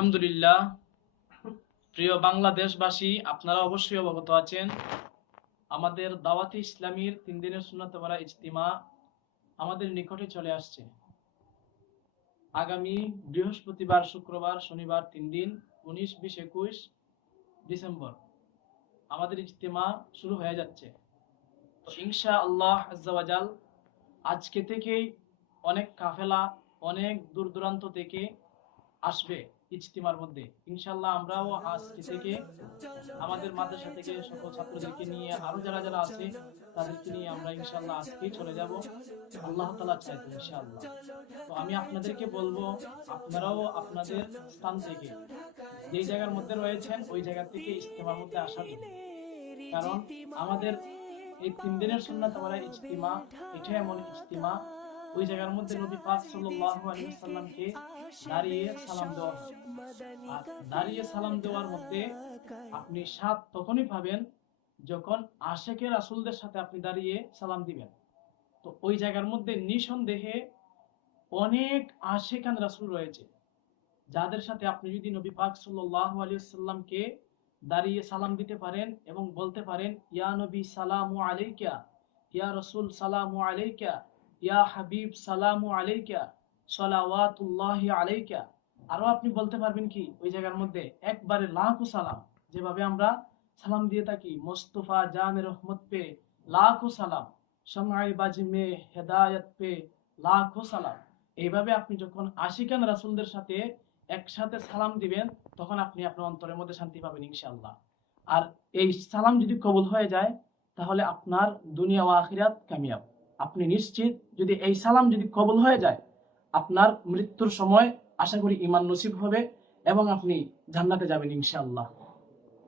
আলহামদুলিল্লাহ। প্রিয় বাংলাদেশবাসী, আপনারা অবশ্যই অবগত আছেন, আমাদের দাওয়াতি ইসলামীর তিন দিনের সুন্নাত বলা ইজতিমা আমাদের নিকটে চলে আসছে। আগামী বৃহস্পতিবার, শুক্রবার, শনিবার তিন দিন, উনিশ, বিশ, একুশ ডিসেম্বর আমাদের ইজতিমা শুরু হয়ে যাচ্ছে। ইনশা আল্লাহ আজ্জাওয়াজাল আজকে থেকেই অনেক কাফেলা অনেক দূর দূরান্ত থেকে আসবে। ইজতিমার মধ্যে। ইনশাল্লাহ আমরাও আজকে থেকে আমাদের মাদ্রাসা থেকে সকল ছাত্রদেরকে নিয়ে আরও যারা যারা আছে, তাদেরকে নিয়ে আমরা ইনশাল্লাহ আজকেই চলে যাব। আল্লাহ তালা চাইতো ইনশাআল্লাহ। তো আমি আপনাদেরকে বলব, আপনারাও আপনাদের স্থান থেকে যেই জায়গার মধ্যে রয়েছেন, ওই জায়গা থেকে ইজতিমার মধ্যে জন্য। কারণ আমাদের এই তিন দিনের সুন্নাত, আমরা ইজতিমা, এটা এমন ইজতিমা ওই জায়গার মধ্যে নবী পাক সাল্লাল্লাহু আলাইহি ওয়াসাল্লামকে দাঁড়িয়ে সালাম দেওয়া। আর দাঁড়িয়ে সালাম দেওয়ার মধ্যে আপনি স্বাদ তখনই পাবেন যখন আশেকে রাসূলদের সাথে আপনি দাঁড়িয়ে সালাম দিবেন তো ওই জায়গার মধ্যে নিঃসন্দেহে অনেক আশেকান রাসূল রয়েছে, যাদের সাথে আপনি যদি নবী পাক সাল্লাল্লাহু আলাইহি ওয়াসাল্লামকে দাঁড়িয়ে সালাম দিতে পারেন এবং বলতে পারেন, ইয়া নবী সালামু আলাইকা, ইয়া রসুল সালামু আলাইকা ইয়া হাবিব, সালামু আলাইকা, সালাওয়াতুল্লাহি আলাইকা। আরও আপনি বলতে পারবেন কি, ওই জায়গার মধ্যে একবারে লাখো সালাম, যেভাবে আমরা সালাম দিয়ে থাকি। মোস্তফা জামে রহমত পে লাখো সালাম সময় বাজি মে হেদায়ত পে লাখো সালাম। এইভাবে আপনি যখন আশিকান রাসুলদের সাথে একসাথে সালাম দিবেন, তখন আপনি আপনার অন্তরের মধ্যে শান্তি পাবেন ইনশাল্লাহ আর এই সালাম যদি কবুল হয়ে যায়, তাহলে আপনার দুনিয়া ও আখিরাত কামিয়াব। আপনি নিশ্চিত যদি এই সালাম যদি কবল হয়ে যায়, আপনার মৃত্যুর সময় আশা করি ইমান নসিব হবে এবং আপনি জান্নাতে যাবেন ইনশাআল্লাহ।